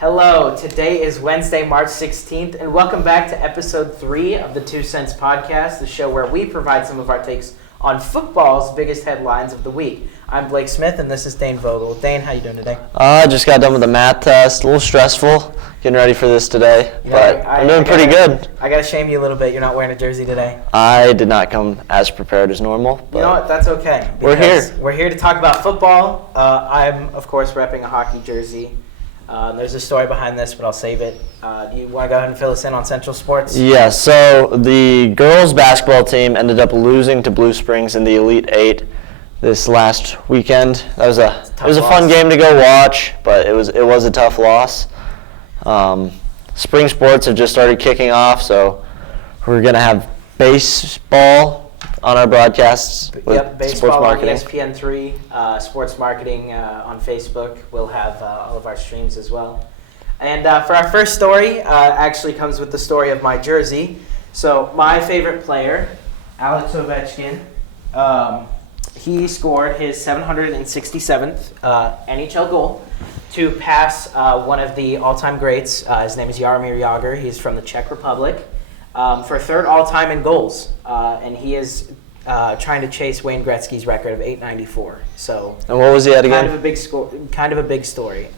Hello, today is Wednesday, March 16th, and welcome back to episode 3 of the 2 Cents Podcast, the show where we provide some of our takes on football's biggest headlines of the week. I'm Blake Smith, and this is Dane Vogel. Dane, how you doing today? I just got done with the math test. A little stressful getting ready for this today, but I'm doing pretty good. I got to shame you a little bit. You're not wearing a jersey today. I did not come as prepared as normal. But you know what? That's okay. We're here. We're here to talk about football. I'm, of course, repping a hockey jersey. There's a story behind this, but I'll save it. Do you want to go ahead and fill us in on Central Sports? Yeah, so the girls' basketball team ended up losing to Blue Springs in the Elite Eight this last weekend. It was a fun game to go watch, but it was a tough loss. Spring sports have just started kicking off, so we're going to have baseball on our broadcasts with baseball sports marketing. On ESPN3, sports marketing on Facebook. We'll have all of our streams as well. And for our first story, actually comes with the story of my jersey. So my favorite player, Alex Ovechkin, he scored his 767th NHL goal to pass one of the all-time greats. His name is Jaromír Jágr. He's from the Czech Republic. For third all-time in goals, and he is trying to chase Wayne Gretzky's record of 894. So, and what was he at again? Kind of a big story.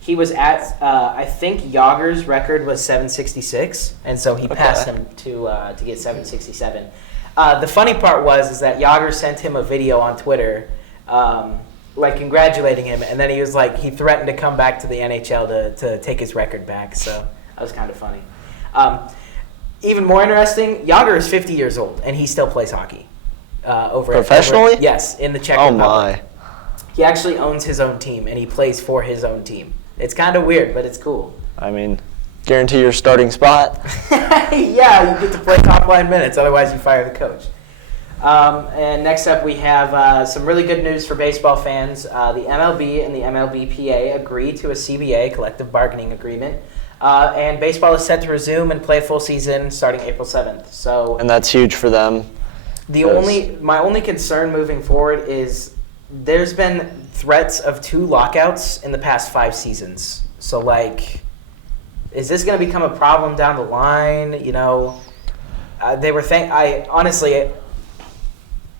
He was at, I think Jágr's record was 766, and so he passed him to get 767. The funny part is that Jágr sent him a video on Twitter, congratulating him, and then he was he threatened to come back to the NHL to take his record back. So that was kind of funny. Even more interesting, Jágr is 50 years old, and he still plays hockey. Professionally? Yes, in the Czech Republic. Oh, my. He actually owns his own team, and he plays for his own team. It's kind of weird, but it's cool. I mean, guarantee your starting spot. Yeah, you get to play top-line minutes, otherwise you fire the coach. And next up, we have some really good news for baseball fans. The MLB and the MLBPA agreed to a CBA, collective bargaining agreement. And baseball is set to resume and play a full season starting April 7th. And that's huge for them. My only concern moving forward is there's been threats of 2 lockouts in the past 5 seasons. So, is this going to become a problem down the line? You know, they were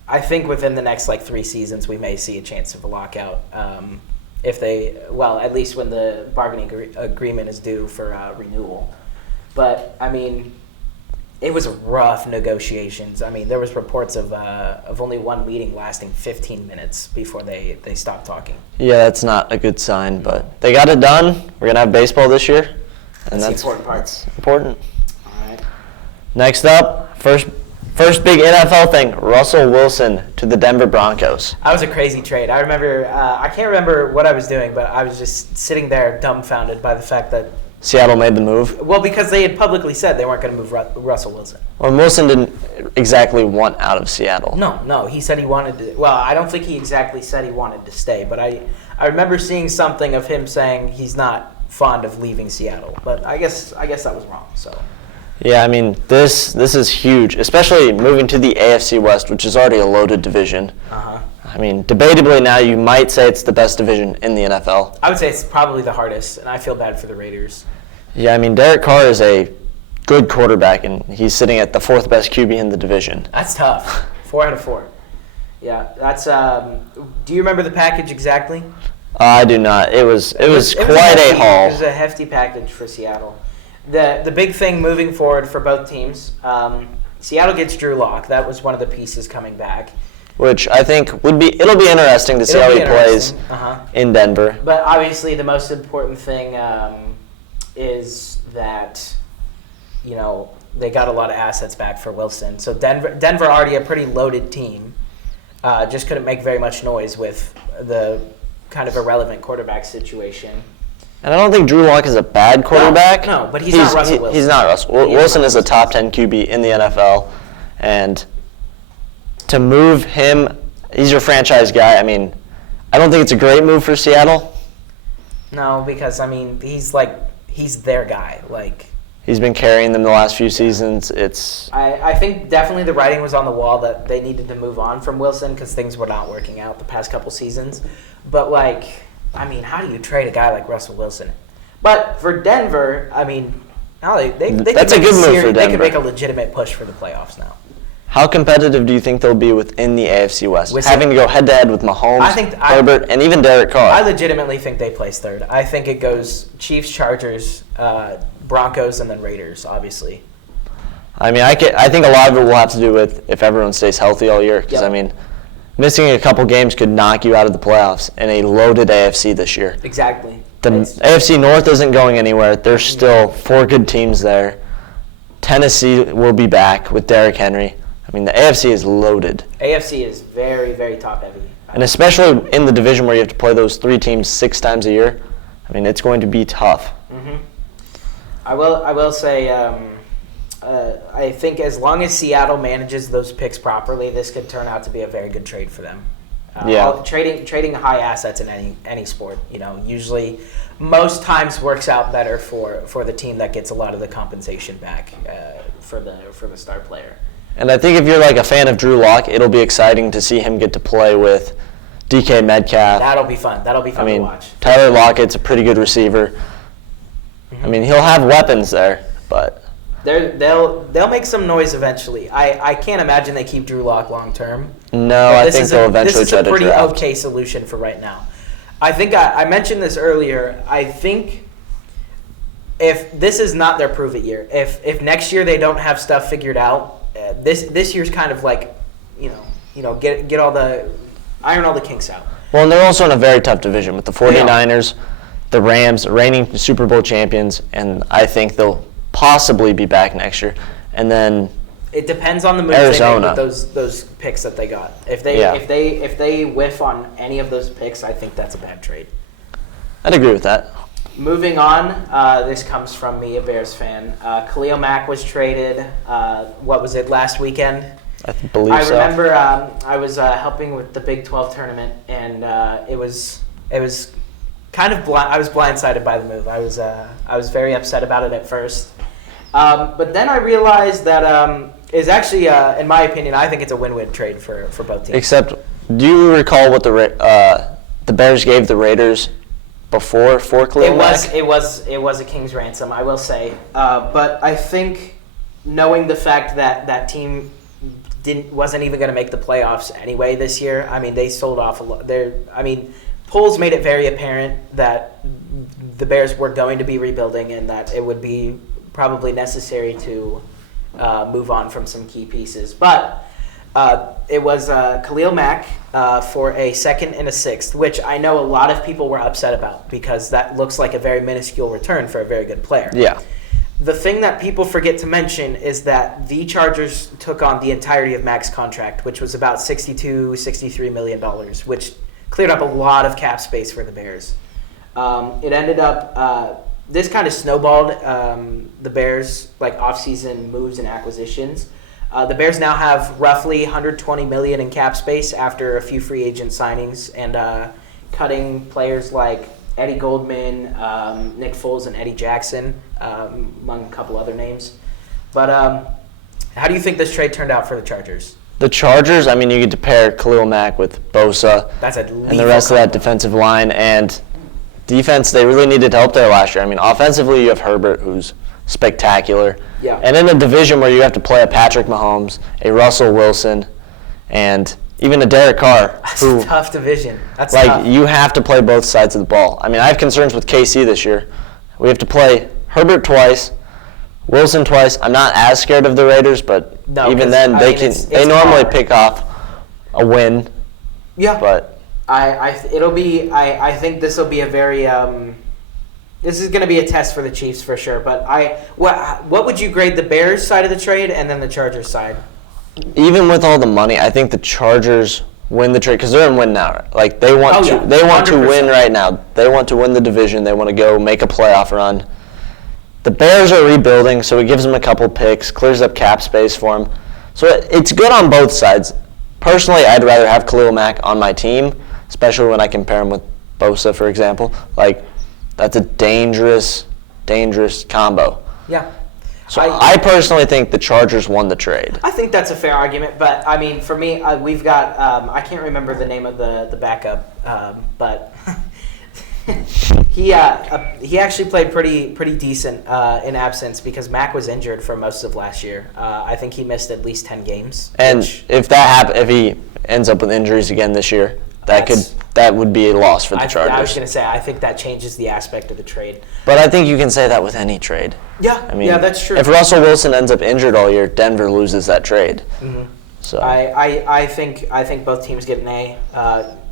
I think within the next 3 seasons we may see a chance of a lockout. At least when the bargaining agreement is due for renewal. But, I mean, it was rough negotiations. I mean, there was reports of only one meeting lasting 15 minutes before they stopped talking. Yeah, that's not a good sign, but they got it done. We're going to have baseball this year. And that's the important part. That's important. All right. Next up, first big NFL thing, Russell Wilson to the Denver Broncos. That was a crazy trade. I remember, I can't remember what I was doing, but I was just sitting there dumbfounded by the fact that Seattle made the move? Well, because they had publicly said they weren't going to move Russell Wilson. Well, Wilson didn't exactly want out of Seattle. No, he said he wanted to. Well, I don't think he exactly said he wanted to stay, but I remember seeing something of him saying he's not fond of leaving Seattle. But I guess that was wrong, so. Yeah, I mean, this is huge, especially moving to the AFC West, which is already a loaded division. Uh-huh. I mean, debatably now you might say it's the best division in the NFL. I would say it's probably the hardest, and I feel bad for the Raiders. Yeah, I mean, Derek Carr is a good quarterback, and he's sitting at the 4th best QB in the division. That's tough. 4 out of 4. Yeah, that's. Do you remember the package exactly? I do not. It was quite a haul. It was a hefty package for Seattle. The big thing moving forward for both teams, Seattle gets Drew Lock. That was one of the pieces coming back. Which I think it'll be interesting to see how he plays in Denver. But obviously the most important thing is that, they got a lot of assets back for Wilson. So Denver already a pretty loaded team, just couldn't make very much noise with the kind of irrelevant quarterback situation. And I don't think Drew Lock is a bad quarterback. No, but he's not Russell Wilson. He's not Russell. Wilson is a top 10 QB in the NFL. And to move him, he's your franchise guy. I mean, I don't think it's a great move for Seattle. No, because, I mean, he's their guy. He's been carrying them the last few seasons. I think definitely the writing was on the wall that they needed to move on from Wilson because things were not working out the past couple seasons. But, how do you trade a guy like Russell Wilson? But for Denver, I mean, now they That's could a good move for They could Denver. make a legitimate push for the playoffs now. How competitive do you think they'll be within the AFC West? With Having to go head-to-head with Mahomes, Herbert, and even Derek Carr. I legitimately think they place third. I think it goes Chiefs, Chargers, Broncos, and then Raiders, obviously. I mean, I think a lot of it will have to do with if everyone stays healthy all year. Because, Yep. I mean, missing a couple games could knock you out of the playoffs in a loaded AFC this year. Exactly. The AFC North isn't going anywhere. There's still 4 good teams there. Tennessee will be back with Derrick Henry. I mean, the AFC is loaded. AFC is very, very top-heavy. And especially in the division where you have to play those 3 teams 6 times a year, I mean, it's going to be tough. Mm-hmm. I will say, I think as long as Seattle manages those picks properly, this could turn out to be a very good trade for them. Trading high assets in any sport, usually most times works out better for the team that gets a lot of the compensation back for the star player. And I think if you're like a fan of Drew Lock, it'll be exciting to see him get to play with DK Metcalf. That'll be fun. To watch. Tyler Lockett's a pretty good receiver. Mm-hmm. I mean, he'll have weapons there, but they'll make some noise eventually. I can't imagine they keep Drew Lock long term. No, I think they'll eventually try to draft. This is a pretty okay solution for right now. I think I mentioned this earlier. I think if this is not their prove it year, if next year they don't have stuff figured out, this year's kind of like, get all the iron all the kinks out. Well, and they're also in a very tough division with the 49ers, the Rams, reigning Super Bowl champions, and I think they'll possibly be back next year. And then it depends on the moves Arizona. they make with those picks that they got. If they whiff on any of those picks, I think that's a bad trade. I'd agree with that. Moving on, this comes from me, a Bears fan. Khalil Mack was traded. What was it, last weekend? I believe so. I remember I was helping with the Big 12 tournament, and it was kind of I was blindsided by the move. I was very upset about it at first, but then I realized that is actually, in my opinion, I think it's a win-win trade for both teams. Except, do you recall what the Bears gave the Raiders before for Khalil Mack? It was a king's ransom, I will say. But I think knowing the fact that team wasn't even going to make the playoffs anyway this year. I mean, they sold off a lot. Polls made it very apparent that the Bears were going to be rebuilding and that it would be probably necessary to move on from some key pieces. But it was Khalil Mack for a second and a sixth, which I know a lot of people were upset about because that looks like a very minuscule return for a very good player. Yeah. The thing that people forget to mention is that the Chargers took on the entirety of Mack's contract, which was about $63 million, which cleared up a lot of cap space for the Bears. It ended up, this kind of snowballed the Bears' offseason moves and acquisitions. The Bears now have roughly $120 million in cap space after a few free agent signings and cutting players like Eddie Goldman, Nick Foles, and Eddie Jackson, among a couple other names. But how do you think this trade turned out for the Chargers? The Chargers, you get to pair Khalil Mack with Bosa and the rest of that defensive line. And defense, they really needed help there last year. Offensively, you have Herbert, who's spectacular. Yeah. And in a division where you have to play a Patrick Mahomes, a Russell Wilson, and even a Derek Carr. That's a tough division. That's tough. You have to play both sides of the ball. I have concerns with KC this year. We have to play Herbert twice, Wilson twice. I'm not as scared of the Raiders, but even then, they normally pick off a win. Yeah. But I think this will be a very this is going to be a test for the Chiefs for sure. But what would you grade the Bears side of the trade and then the Chargers side? Even with all the money, I think the Chargers win the trade because they're in win now. They want to win right now. They want to win the division. They want to go make a playoff run. The Bears are rebuilding, so it gives them a couple picks, clears up cap space for them. So it's good on both sides. Personally, I'd rather have Khalil Mack on my team, especially when I compare him with Bosa, for example. That's a dangerous, dangerous combo. Yeah. So I personally think the Chargers won the trade. I think that's a fair argument, but for me, we've got I can't remember the name of the backup, but He actually played pretty decent in absence because Mac was injured for most of last year. I think he missed at least 10 games. And if he ends up with injuries again this year, that would be a loss for the Chargers. I was going to say, I think that changes the aspect of the trade. But I think you can say that with any trade. Yeah, that's true. If Russell Wilson ends up injured all year, Denver loses that trade. Mm-hmm. So I think both teams get an A.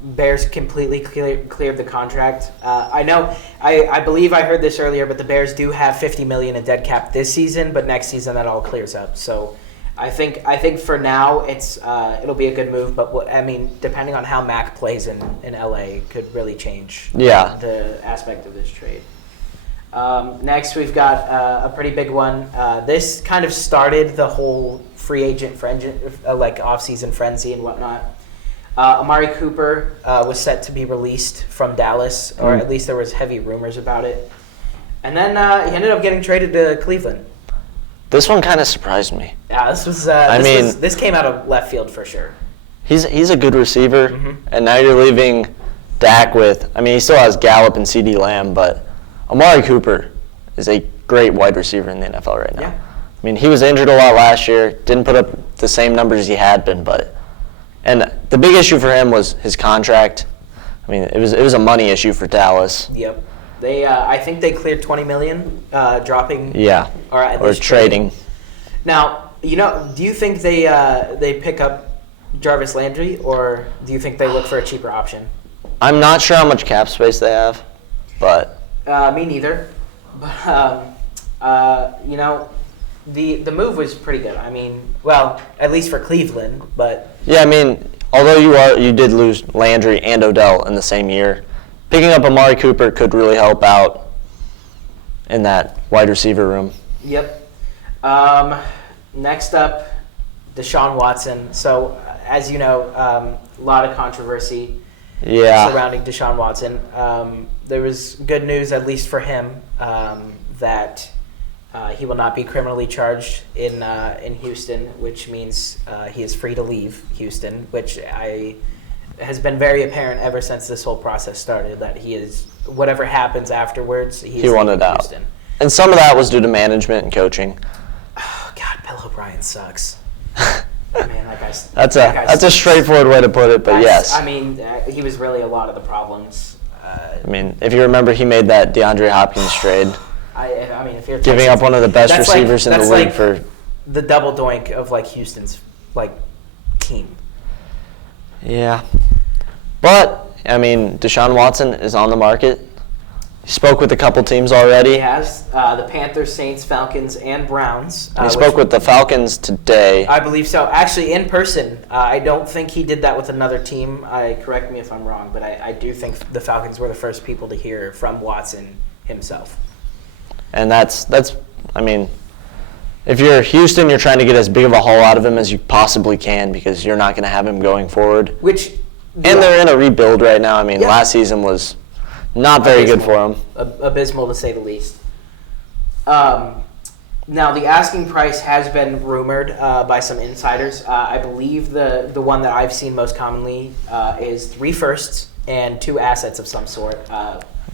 Bears completely cleared the contract. I believe I heard this earlier, but the Bears do have $50 million in dead cap this season, but next season that all clears up. So I think for now it'll be a good move, but depending on how Mac plays in LA could really change the aspect of this trade. Next we've got a pretty big one. This kind of started the whole free agent off-season frenzy and whatnot. Amari Cooper was set to be released from Dallas, or at least there was heavy rumors about it. And then he ended up getting traded to Cleveland. This one kind of surprised me. Yeah, this came out of left field for sure. He's a good receiver, and now you're leaving Dak with. He still has Gallup and CeeDee Lamb, but Amari Cooper is a great wide receiver in the NFL right now. Yeah. He was injured a lot last year, didn't put up the same numbers he had been, and the big issue for him was his contract. It was a money issue for Dallas. Yep. They I think they cleared $20 million, dropping. Yeah. Or trading. Now, do you think they pick up Jarvis Landry, or do you think they look for a cheaper option? I'm not sure how much cap space they have, but. Me neither. But the move was pretty good. At least for Cleveland, but. Yeah, although you did lose Landry and Odell in the same year, picking up Amari Cooper could really help out in that wide receiver room. Yep. Next up, Deshaun Watson. So, as you know, a lot of controversy surrounding Deshaun Watson. There was good news, at least for him, that he will not be criminally charged in Houston, which means he is free to leave Houston, which has been very apparent ever since this whole process started, that he is, whatever happens afterwards, he wanted out. Houston. And some of that was due to management and coaching. Oh, God, Bill O'Brien sucks. Man, that guy's... That's a straightforward way to put it, but yes. He was really a lot of the problems. If you remember, he made that DeAndre Hopkins trade. If you're giving up one of the best receivers in the league for the double doink of Houston's team. Yeah, but Deshaun Watson is on the market. He spoke with a couple teams already. He has the Panthers, Saints, Falcons, and Browns. He spoke with the Falcons today. I believe so. Actually, in person. I don't think he did that with another team. Correct me if I'm wrong, but I do think the Falcons were the first people to hear from Watson himself. And that's if you're Houston, you're trying to get as big of a haul out of him as you possibly can because you're not going to have him going forward. And they're in a rebuild right now. Last season was not very good for him. Abysmal, to say the least. Now, the asking price has been rumored by some insiders. I believe the one that I've seen most commonly is 3 firsts and 2 assets of some sort.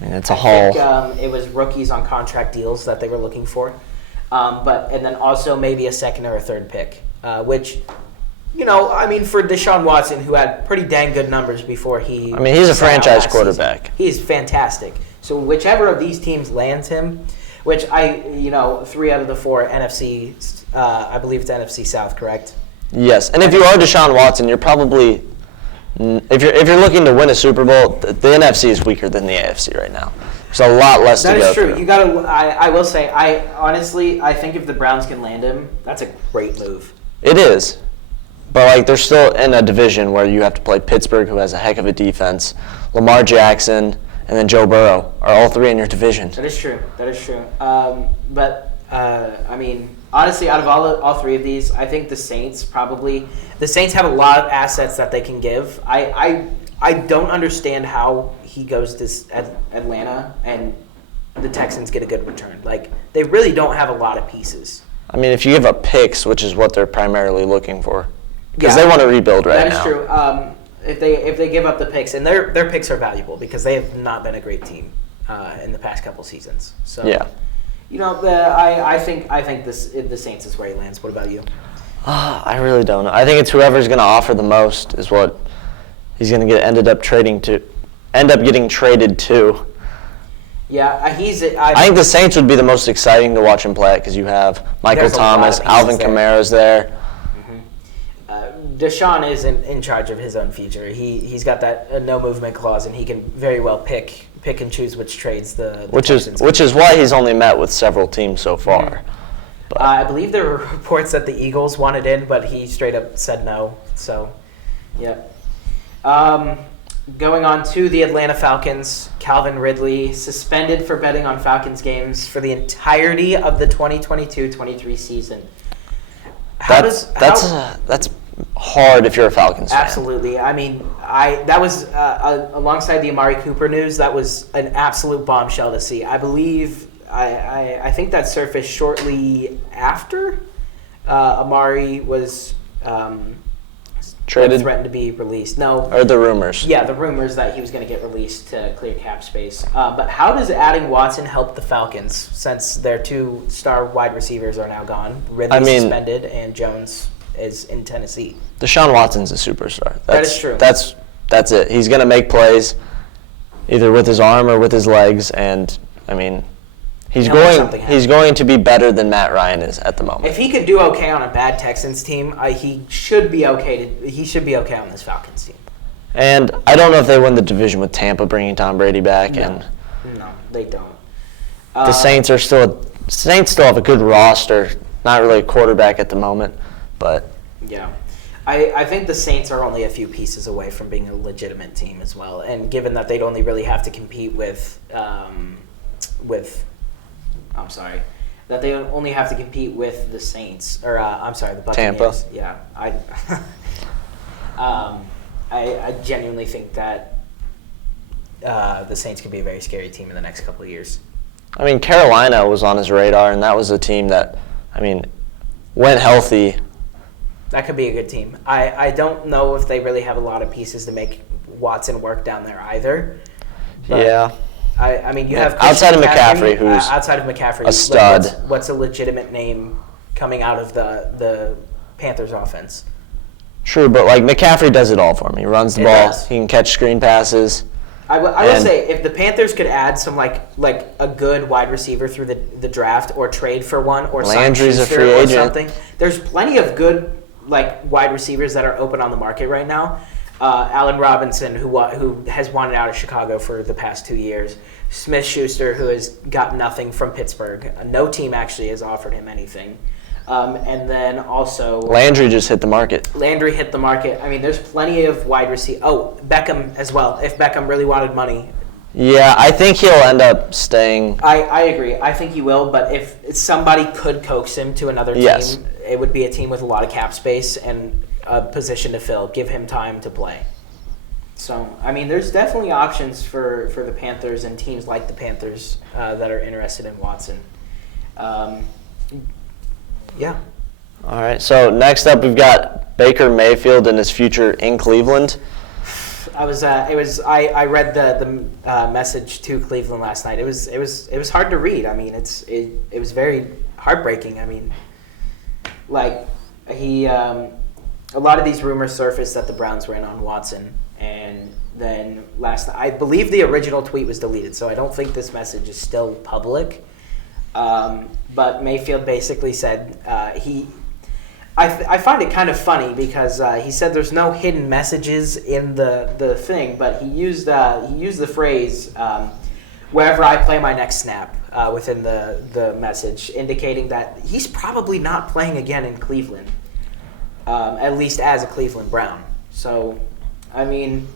It's a haul. I think it was rookies on contract deals that they were looking for. And then also maybe a second or a third pick, which, for Deshaun Watson, who had pretty dang good numbers before he... he's a franchise quarterback. Season, he's fantastic. So whichever of these teams lands him, which 3 out of the 4 NFC, I believe it's NFC South, correct? Yes, and if you are Deshaun Watson, you're probably... If you're looking to win a Super Bowl, the NFC is weaker than the AFC right now. There's a lot less to go through. That is true. You gotta. I will say. I think if the Browns can land him, that's a great move. It is, but they're still in a division where you have to play Pittsburgh, who has a heck of a defense, Lamar Jackson, and then Joe Burrow are all 3 in your division. That is true. Honestly, out of all 3 of these, I think the Saints have a lot of assets that they can give. I don't understand how he goes to Atlanta and the Texans get a good return. They really don't have a lot of pieces. If you give up picks, which is what they're primarily looking for, because they want to rebuild right now. That is true. If they give up the picks, and their picks are valuable because they have not been a great team in the past couple seasons. So Yeah. I think the Saints is where he lands. What about you? I really don't know. I think it's whoever's going to offer the most is what he's going to end up getting traded to. Yeah, I think the Saints would be the most exciting to watch him play because you have Michael Thomas, Alvin Kamara's there. Deshaun is in charge of his own future. He's got that no movement clause, and he can very well pick and choose which trades the which is why he's only met with several teams so far. Mm-hmm. I believe there were reports that the Eagles wanted in, but he straight up said no. So, yeah. Going on to the Atlanta Falcons, Calvin Ridley suspended for betting on Falcons games for the entirety of the 2022-23 season. That's hard if you're a Falcons fan. Absolutely. I mean, that was alongside the Amari Cooper news. That was an absolute bombshell to see. I believe I think that surfaced shortly after Amari was traded, threatened to be released. No, or the rumors. Yeah, the rumors that he was going to get released to clear cap space. But how does adding Watson help the Falcons since their two star wide receivers are now gone? Ridley suspended and Jones is in Tennessee. Deshaun Watson's a superstar. That is true. That's it. He's going to make plays either with his arm or with his legs, and I mean, he's going to be better than Matt Ryan is at the moment. If he could do okay on a bad Texans team, he should be okay. He should be okay on this Falcons team. And I don't know if they win the division with Tampa bringing Tom Brady back. No, they don't. The Saints still have a good roster. Not really a quarterback at the moment, but yeah. I think the Saints are only a few pieces away from being a legitimate team as well. And given that they'd only really have to compete with they only have to compete with the Saints, or the Buccaneers. Tampa. Yeah, I genuinely think that the Saints could be a very scary team in the next couple of years. I mean, Carolina was on his radar, and that was a team that, went healthy. That could be a good team. I don't know if they really have a lot of pieces to make Watson work down there either. Yeah. I mean, you have outside of McCaffrey, who's a stud. What's a legitimate name coming out of the Panthers offense? True, but McCaffrey does it all for him. He runs the ball. Does. He can catch screen passes. I will say, if the Panthers could add some like a good wide receiver through the draft, or trade for one, or Landry's a free or agent. Something, there's plenty of good wide receivers that are open on the market right now. Allen Robinson, who has wanted out of Chicago for the past 2 years. Smith-Schuster, who has got nothing from Pittsburgh. No team actually has offered him anything. And then also Landry just hit the market. Landry hit the market. I mean, there's plenty of wide receiver. Oh, Beckham as well. If Beckham really wanted money. Yeah, I think he'll end up staying. I agree. I think he will. But if somebody could coax him to another team, yes, it would be a team with a lot of cap space and a position to fill. Give him time to play. So, I mean, there's definitely options for the Panthers and teams like the Panthers that are interested in Watson. Yeah. All right. So next up, we've got Baker Mayfield and his future in Cleveland. I read the message to Cleveland last night. It was hard to read. I mean, it was very heartbreaking. I mean, a lot of these rumors surfaced that the Browns were in on Watson, and then I believe the original tweet was deleted, so I don't think this message is still public. But Mayfield basically said I find it kind of funny because he said there's no hidden messages in the thing, but he used the phrase wherever I play my next snap within the message, indicating that he's probably not playing again in Cleveland, at least as a Cleveland Brown. So, I mean,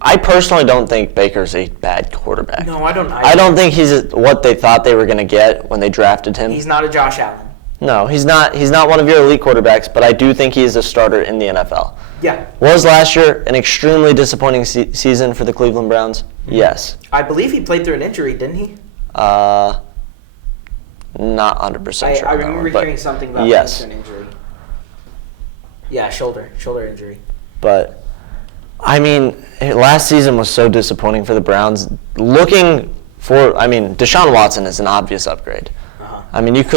I personally don't think Baker's a bad quarterback. No, I don't. I don't think he's what they thought they were going to get when they drafted him. He's not a Josh Allen. No, he's not. He's not one of your elite quarterbacks, but I do think he is a starter in the NFL. Yeah. Was last year an extremely disappointing season for the Cleveland Browns? Yes. I believe he played through an injury, didn't he? Not 100% sure. I remember hearing something about yes. an injury. Yeah, shoulder injury. But I mean, last season was so disappointing for the Browns. Deshaun Watson is an obvious upgrade. Uh-huh. I mean, if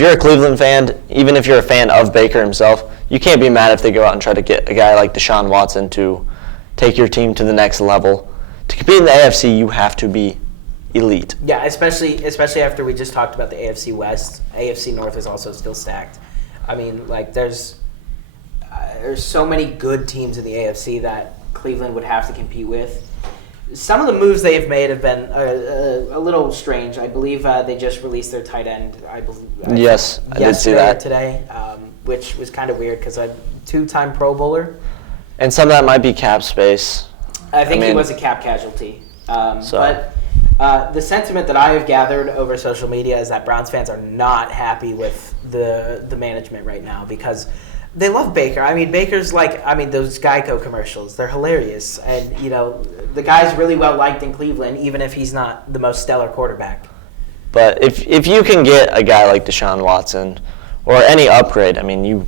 you're a Cleveland fan, even if you're a fan of Baker himself, you can't be mad if they go out and try to get a guy like Deshaun Watson to take your team to the next level. To compete in the AFC, you have to be elite. Yeah, especially after we just talked about the AFC West. AFC North is also still stacked. I mean, like there's so many good teams in the AFC that Cleveland would have to compete with. Some of the moves they have made have been a little strange. I believe they just released their tight end. Yes, I did see that today, which was kind of weird because I'm two-time Pro Bowler. And some of that might be cap space. I think he was a cap casualty. But the sentiment that I have gathered over social media is that Browns fans are not happy with the management right now because they love Baker. I mean, Baker's those Geico commercials. They're hilarious. And, the guy's really well liked in Cleveland, even if he's not the most stellar quarterback. But if you can get a guy like Deshaun Watson or any upgrade, I mean, you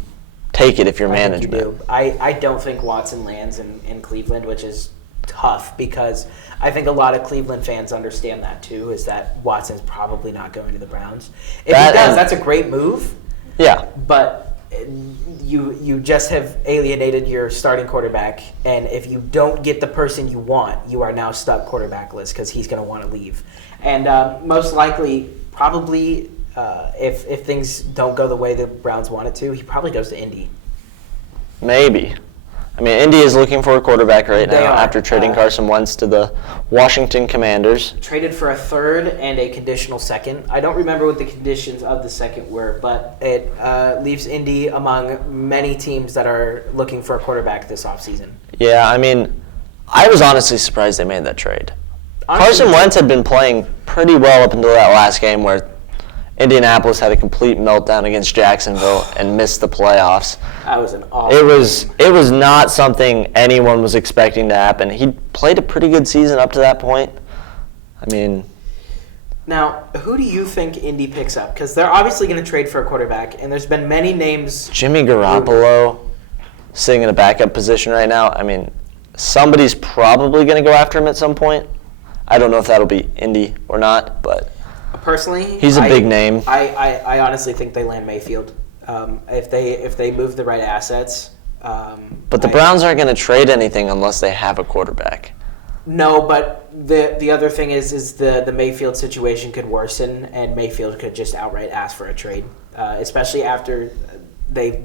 take it if you're management. I think you do. I don't think Watson lands in Cleveland, which is tough because I think a lot of Cleveland fans understand that too, is that Watson's probably not going to the Browns. If he does, that's a great move. Yeah. But you just have alienated your starting quarterback, and if you don't get the person you want, you are now stuck quarterbackless because he's going to want to leave. And most likely, probably, if things don't go the way the Browns want it to, he probably goes to Indy. Maybe. I mean, Indy is looking for a quarterback right now after trading Carson Wentz to the Washington Commanders. Traded for a third and a conditional second. I don't remember what the conditions of the second were, but it leaves Indy among many teams that are looking for a quarterback this offseason. Yeah, I mean, I was honestly surprised they made that trade. Carson Wentz had been playing pretty well up until that last game where Indianapolis had a complete meltdown against Jacksonville and missed the playoffs. That was an awful It was not something anyone was expecting to happen. He played a pretty good season up to that point. I mean... Now, who do you think Indy picks up? Because they're obviously going to trade for a quarterback, and there's been many names... Jimmy Garoppolo sitting in a backup position right now. I mean, somebody's probably going to go after him at some point. I don't know if that'll be Indy or not, but... Personally, he's a big name. I honestly think they land Mayfield if they move the right assets. But the Browns aren't going to trade anything unless they have a quarterback. No, but the other thing is the Mayfield situation could worsen, and Mayfield could just outright ask for a trade, especially after they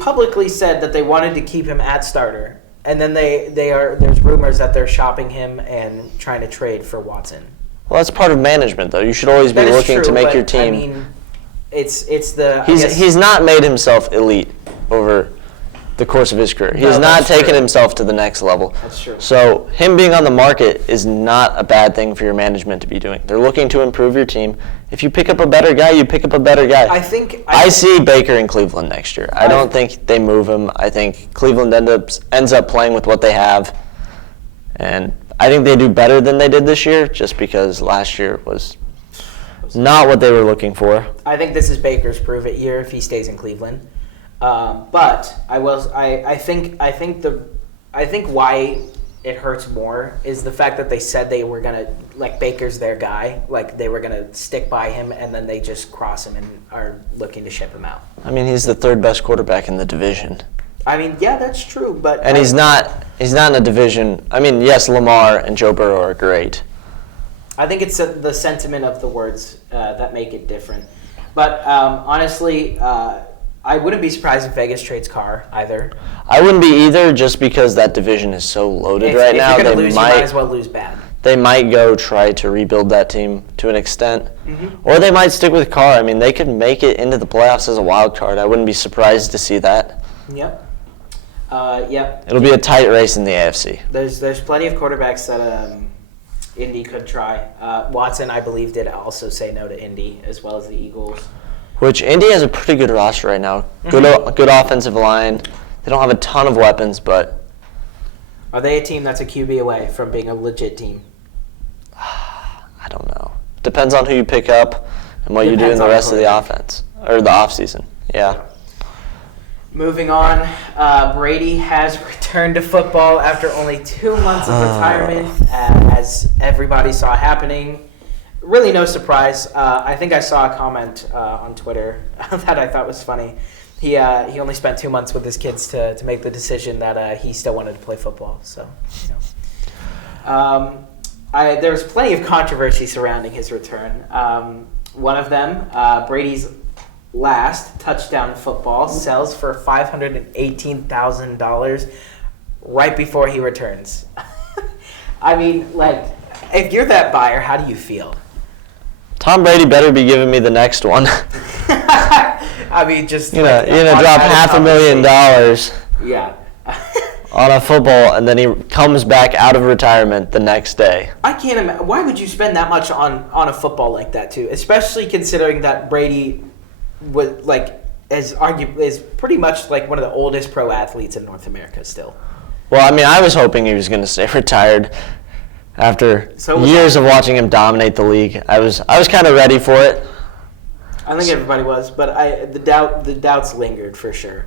publicly said that they wanted to keep him at starter, and then there's rumors that they're shopping him and trying to trade for Watson. Well, that's part of management, though. You should always be looking to make your team. I mean, it's the. He's not made himself elite over the course of his career. He has not taken himself to the next level. That's true. So him being on the market is not a bad thing for your management to be doing. They're looking to improve your team. If you pick up a better guy, you pick up a better guy. I see Baker in Cleveland next year. I don't think they move him. I think Cleveland ends up playing with what they have, and I think they do better than they did this year just because last year was not what they were looking for. I think this is Baker's prove-it year if he stays in Cleveland. But I think why it hurts more is the fact that they said they were gonna, like, Baker's their guy, like they were gonna stick by him, and then they just cross him and are looking to ship him out. I mean, he's the third best quarterback in the division. I mean, yeah, that's true, but he's not in a division. I mean, yes, Lamar and Joe Burrow are great. I think it's the sentiment of the words that make it different. But honestly, I wouldn't be surprised if Vegas trades Carr either. I wouldn't be either, just because that division is so loaded right now. If you're going to lose, you might as well lose bad. They might go try to rebuild that team to an extent. Mm-hmm. Or they might stick with Carr. I mean, they could make it into the playoffs as a wild card. I wouldn't be surprised to see that. Yep. Yep. It'll be a tight race in the AFC. There's plenty of quarterbacks that Indy could try. Watson, I believe, did also say no to Indy, as well as the Eagles. Which Indy has a pretty good roster right now. Good offensive line. They don't have a ton of weapons, but... Are they a team that's a QB away from being a legit team? I don't know. Depends on who you pick up and what you do in the rest of the offense. Or the offseason. Yeah. Moving on, Brady has returned to football after only 2 months of retirement, as everybody saw happening. Really no surprise. I think I saw a comment on Twitter that I thought was funny. He only spent 2 months with his kids to make the decision that he still wanted to play football. So, there was plenty of controversy surrounding his return. One of them, Brady's last touchdown football sells for $518,000 right before he returns. I mean, like, if you're that buyer, how do you feel? Tom Brady better be giving me the next one. I mean, just you're gonna drop $500,000. Yeah. On a football, and then he comes back out of retirement the next day. I can't imagine. Why would you spend that much on a football like that too? Especially considering that Brady was is pretty much like one of the oldest pro athletes in North America still. Well, I mean, I was hoping he was going to stay retired after years of watching him dominate the league. I was kind of ready for it. I think everybody was, but the doubts lingered for sure.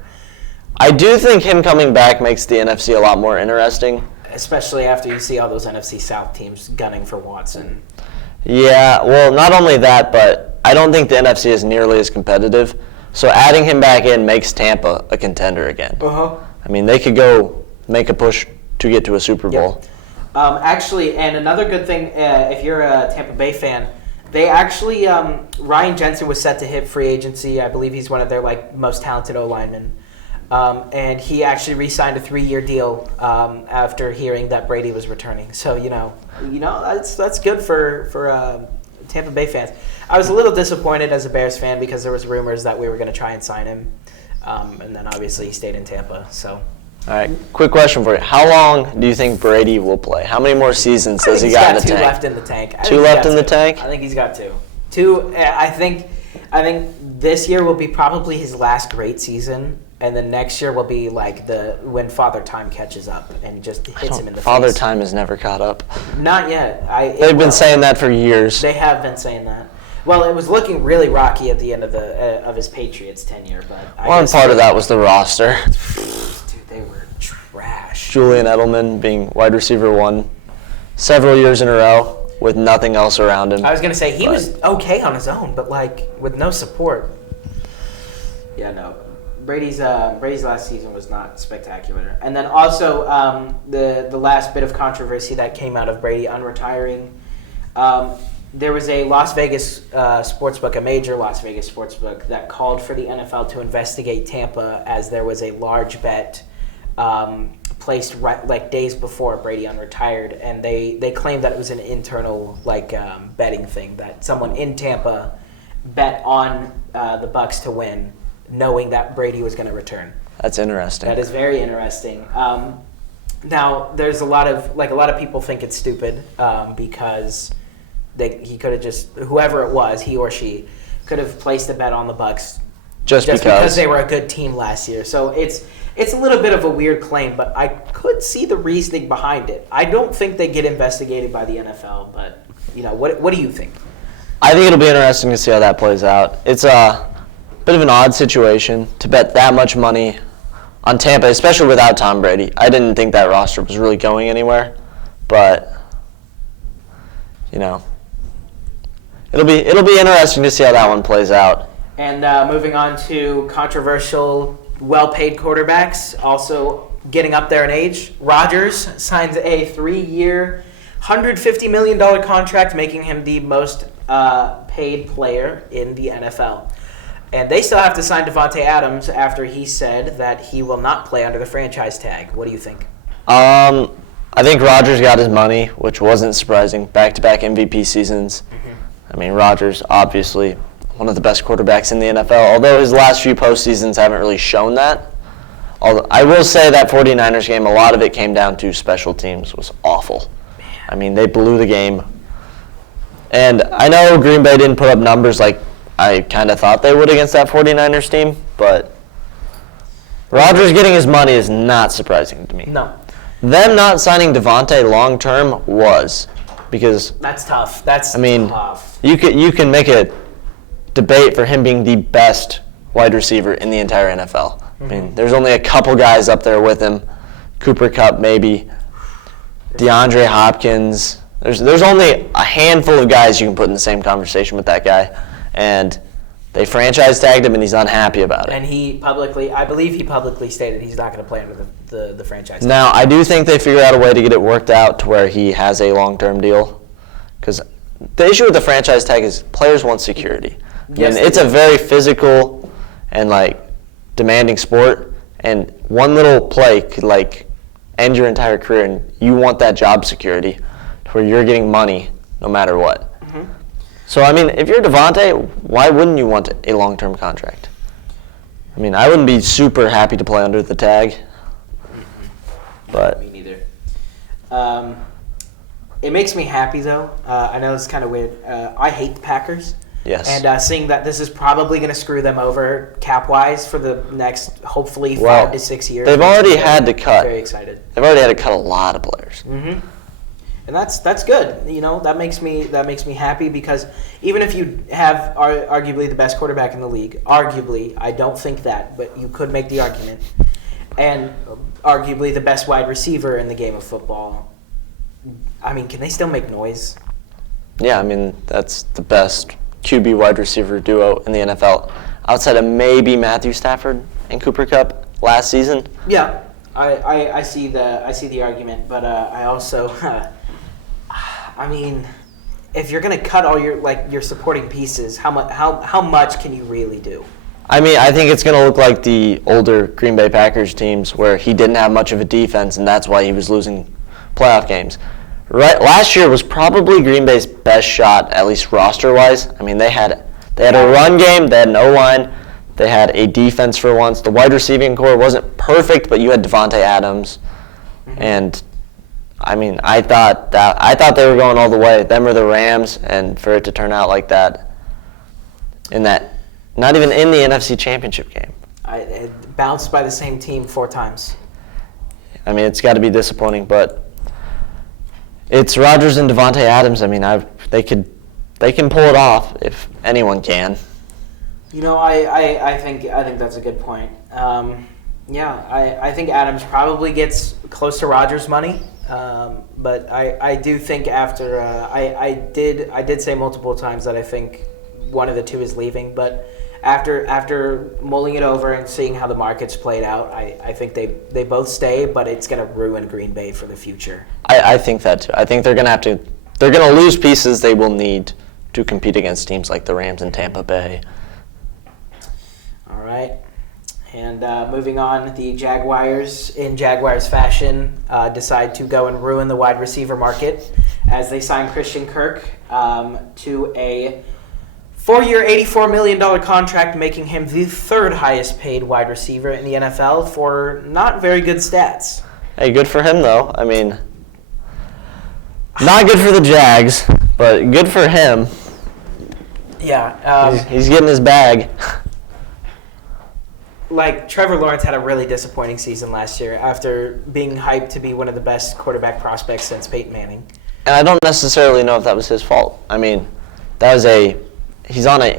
I do think him coming back makes the NFC a lot more interesting. Especially after you see all those NFC South teams gunning for Watson. Yeah, well, not only that, but I don't think the NFC is nearly as competitive. So adding him back in makes Tampa a contender again. Uh-huh. I mean, they could go make a push to get to a Super Bowl. Yep. Actually, and another good thing, if you're a Tampa Bay fan, they actually, Ryan Jensen was set to hit free agency. I believe he's one of their most talented O-linemen. And he actually re-signed a 3-year deal after hearing that Brady was returning. So that's good for Tampa Bay fans. I was a little disappointed as a Bears fan because there was rumors that we were going to try and sign him, and then obviously he stayed in Tampa. So. All right, quick question for you: how long do you think Brady will play? How many more seasons has he got in the tank? 2 left in the tank. Two left in the tank? I think he's got 2. 2. I think this year will be probably his last great season. And then next year will be when Father Time catches up and just hits him in the face. Father Time has never caught up. Not yet. They've been saying that for years. They have been saying that. Well, it was looking really rocky at the end of his Patriots tenure, but one part of that was the roster. Dude, they were trash. Julian Edelman being wide receiver 1 several years in a row with nothing else around him. I was gonna say he was okay on his own, but with no support. Yeah, no. Brady's last season was not spectacular. And then also the last bit of controversy that came out of Brady unretiring, there was a Las Vegas sportsbook, a major Las Vegas sportsbook, that called for the NFL to investigate Tampa as there was a large bet placed days before Brady unretired, and they claimed that it was an internal betting thing, that someone in Tampa bet on the Bucs to win, knowing that Brady was going to return. That's interesting. That is very interesting. Now, there's a lot of people think it's stupid because he could have just, whoever it was, he or she, could have placed a bet on the Bucs just because they were a good team last year. So it's a little bit of a weird claim, but I could see the reasoning behind it. I don't think they get investigated by the NFL, but what do you think? I think it'll be interesting to see how that plays out. It's a bit of an odd situation to bet that much money on Tampa, especially without Tom Brady. I didn't think that roster was really going anywhere, but it'll be interesting to see how that one plays out. And moving on to controversial, well-paid quarterbacks, also getting up there in age. Rodgers signs a 3-year, $150 million contract, making him the most paid player in the NFL. And they still have to sign Devontae Adams after he said that he will not play under the franchise tag. What do you think? I think Rodgers got his money, which wasn't surprising. Back-to-back MVP seasons. Mm-hmm. I mean, Rodgers, obviously, one of the best quarterbacks in the NFL, although his last few postseasons haven't really shown that. Although I will say that 49ers game, a lot of it came down to special teams, was awful. Man. I mean, they blew the game. And I know Green Bay didn't put up numbers like I kind of thought they would against that 49ers team, but Rodgers getting his money is not surprising to me. No. Them not signing Devontae long-term was, because that's tough. That's tough. You can make a debate for him being the best wide receiver in the entire NFL. I mean, there's only a couple guys up there with him. Cooper Kupp, maybe. DeAndre Hopkins. There's only a handful of guys you can put in the same conversation with that guy. And they franchise tagged him, and he's unhappy about it. And I believe he publicly stated he's not going to play under the franchise. Now, I do think they figure out a way to get it worked out to where he has a long-term deal. Because the issue with the franchise tag is players want security. Yes, it's a very physical and, demanding sport. And one little play could, end your entire career. And you want that job security to where you're getting money no matter what. So, if you're Devontae, why wouldn't you want a long-term contract? I wouldn't be super happy to play under the tag. But me neither. It makes me happy, though. I know it's kind of weird. I hate the Packers. Yes. And seeing that this is probably going to screw them over cap-wise for the next, hopefully, 5 to 6 years. They've already had to cut. Very excited. They've already had to cut a lot of players. And that's good. That makes me happy because even if you have arguably the best quarterback in the league, arguably, I don't think that, but you could make the argument, and arguably the best wide receiver in the game of football, can they still make noise? Yeah, that's the best QB wide receiver duo in the NFL, outside of maybe Matthew Stafford and Cooper Kupp last season. Yeah, I see the argument, but I also. If you're gonna cut all your supporting pieces, how much can you really do? I think it's gonna look like the older Green Bay Packers teams where he didn't have much of a defense, and that's why he was losing playoff games. Right, last year was probably Green Bay's best shot, at least roster-wise. They had a run game, they had an O-line, they had a defense for once. The wide receiving core wasn't perfect, but you had Devontae Adams, and. I thought they were going all the way. Them or the Rams, and for it to turn out like that, not even in the NFC Championship game. It bounced by the same team 4 times. It's got to be disappointing, but it's Rodgers and Devontae Adams. They can pull it off if anyone can. I think that's a good point. I think Adams probably gets close to Rodgers' money. But I do think after I did say multiple times that I think one of the two is leaving, but after mulling it over and seeing how the market's played out, I think they both stay, but it's going to ruin Green Bay for the future. I think that too. I think they're going to lose pieces they will need to compete against teams like the Rams and Tampa Bay. All right. And moving on, the Jaguars, in Jaguars fashion, decide to go and ruin the wide receiver market as they sign Christian Kirk to a 4-year, $84 million contract, making him the 3rd highest paid wide receiver in the NFL for not very good stats. Hey, good for him, though. Not good for the Jags, but good for him. Yeah. He's getting his bag. Trevor Lawrence had a really disappointing season last year after being hyped to be one of the best quarterback prospects since Peyton Manning. And I don't necessarily know if that was his fault. He's on a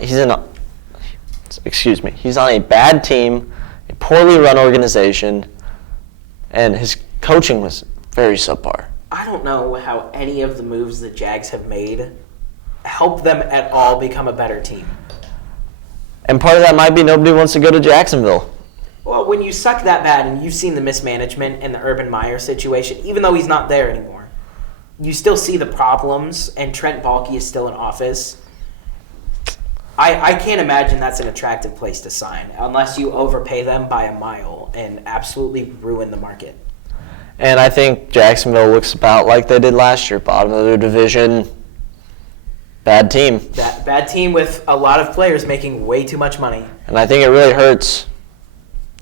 bad team, a poorly run organization, and his coaching was very subpar. I don't know how any of the moves the Jags have made help them at all become a better team. And part of that might be nobody wants to go to Jacksonville. Well, when you suck that bad and you've seen the mismanagement and the Urban Meyer situation, even though he's not there anymore, you still see the problems, and Trent Baalke is still in office. I can't imagine that's an attractive place to sign unless you overpay them by a mile and absolutely ruin the market. And I think Jacksonville looks about like they did last year, bottom of their division. Bad team. Bad team with a lot of players making way too much money. And I think it really hurts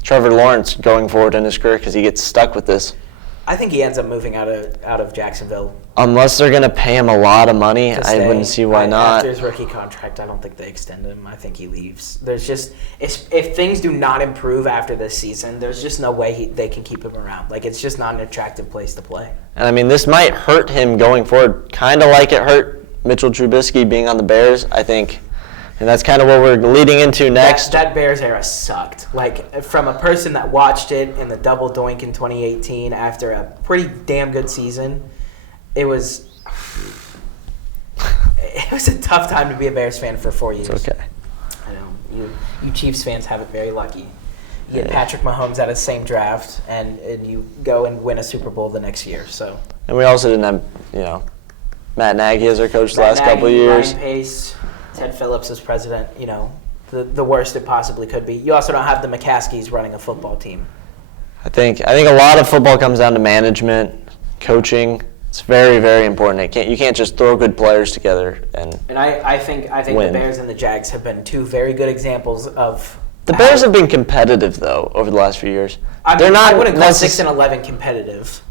Trevor Lawrence going forward in his career because he gets stuck with this. I think he ends up moving out of Jacksonville. Unless they're going to pay him a lot of money, I wouldn't see why not. After his rookie contract, I don't think they extend him. I think he leaves. There's just if things do not improve after this season, there's just no way they can keep him around. It's just not an attractive place to play. And this might hurt him going forward, kind of like it hurt Mitchell Trubisky being on the Bears. I think And that's kind of what we're leading into next. That Bears era sucked. Like, from a person that watched it in the double doink in 2018 after a pretty damn good season, it was a tough time to be a Bears fan for 4 years. It's okay. I know. You Chiefs fans have it very lucky. You get Patrick Mahomes out of the same draft, and you go and win a Super Bowl the next year. So. And we also didn't have, Matt Nagy as our coach the last couple of years. Ryan Pace, Ted Phillips as president, the worst it possibly could be. You also don't have the McCaskies running a football team. I think a lot of football comes down to management, coaching. It's very, very important. You can't just throw good players together and I think win. The Bears and the Jags have been two very good examples of. The Bears have been competitive though over the last few years. I wouldn't call 6-11 competitive.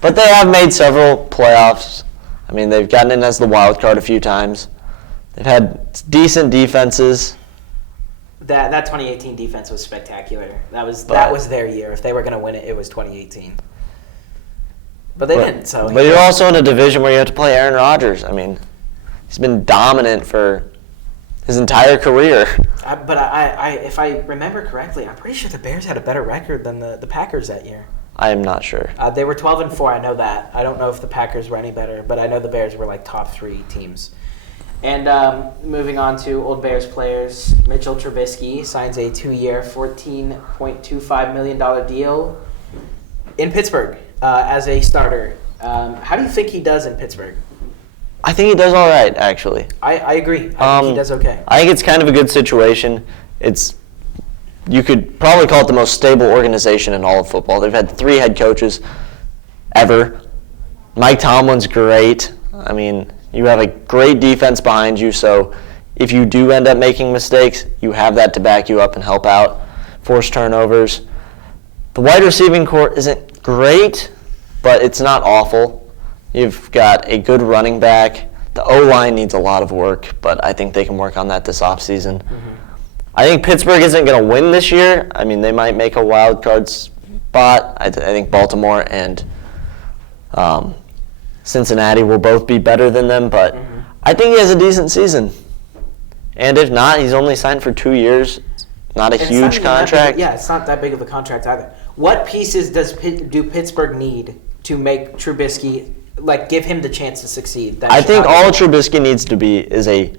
But they have made several playoffs. I mean, they've gotten in as the wild card a few times. They've had decent defenses. That 2018 defense was spectacular. That was their year. If they were going to win it, it was 2018. But they didn't. So. But you're also in a division where you have to play Aaron Rodgers. I mean, he's been dominant for his entire career. But if I remember correctly, I'm pretty sure the Bears had a better record than the Packers that year. I am not sure. They were 12-4. I know that. I don't know if the Packers were any better, but I know the Bears were like top 3 teams. And moving on to old Bears players, Mitchell Trubisky signs a 2-year, $14.25 million deal in Pittsburgh as a starter. How do you think he does in Pittsburgh? I think he does all right, actually. I agree. I think he does okay. I think it's kind of a good situation. You could probably call it the most stable organization in all of football. They've had 3 head coaches ever. Mike Tomlin's great. I mean, you have a great defense behind you, so if you do end up making mistakes, you have that to back you up and help out, force turnovers. The wide receiving corps isn't great, but it's not awful. You've got a good running back. The O-line needs a lot of work, but I think they can work on that this offseason. Mm-hmm. I think Pittsburgh isn't going to win this year. I mean, they might make a wild card spot. I think Baltimore and Cincinnati will both be better than them, but I think he has a decent season. And if not, he's only signed for 2 years. Not a huge contract. It's not that big of a contract either. What pieces do Pittsburgh need to make Trubisky, give him the chance to succeed? I think all Trubisky needs to be is a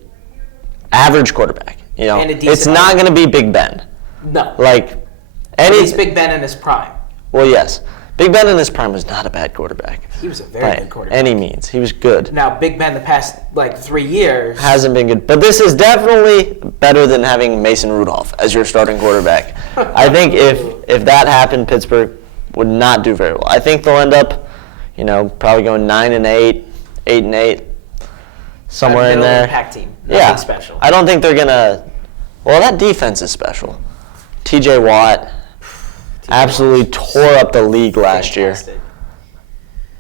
average quarterback. And a decent it's not going to be Big Ben. No. He's Big Ben in his prime. Well, yes. Big Ben in his prime was not a bad quarterback. He was a very good quarterback. Any means. He was good. Now, Big Ben the past, 3 years... hasn't been good. But this is definitely better than having Mason Rudolph as your starting quarterback. I think if that happened, Pittsburgh would not do very well. I think they'll end up, probably going 9-8, 8-8, somewhere in there. Pack team. Nothing special. I don't think they're going to... Well, that defense is special. T.J. Watt absolutely tore up the league last year.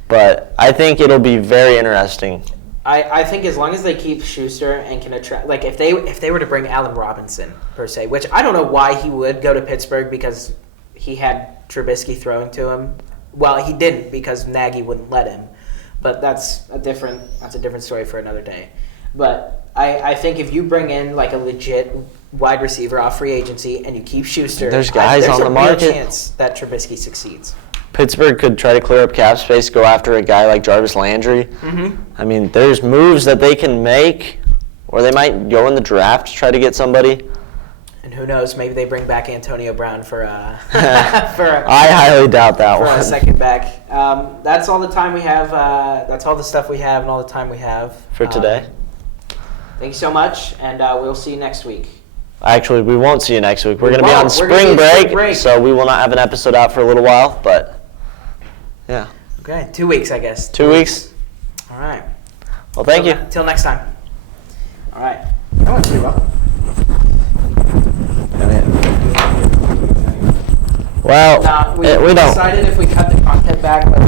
But I think it'll be very interesting. I think as long as they keep Schuster and can attract... if they were to bring Allen Robinson, per se, which I don't know why he would go to Pittsburgh because he had Trubisky throwing to him. Well, he didn't because Nagy wouldn't let him. But that's a different story for another day. But I think if you bring in a legit wide receiver off free agency and you keep Schuster, there's guys on the market. There's a real chance that Trubisky succeeds. Pittsburgh could try to clear up cap space, go after a guy like Jarvis Landry. Mm-hmm. I mean, there's moves that they can make, or they might go in the draft to try to get somebody. And who knows? Maybe they bring back Antonio Brown for I highly doubt that for one. a second back. That's all the time we have. That's all the stuff we have and all the time we have for today. Thank you so much, and we'll see you next week. Actually, we won't see you next week. We're going to be on spring break, so we will not have an episode out for a little while, but yeah. Okay, 2 weeks, I guess. 2 weeks? All right. Well, thank you. Till next time. All right. That went pretty well. Well, we don't. decided if we cut the content back, but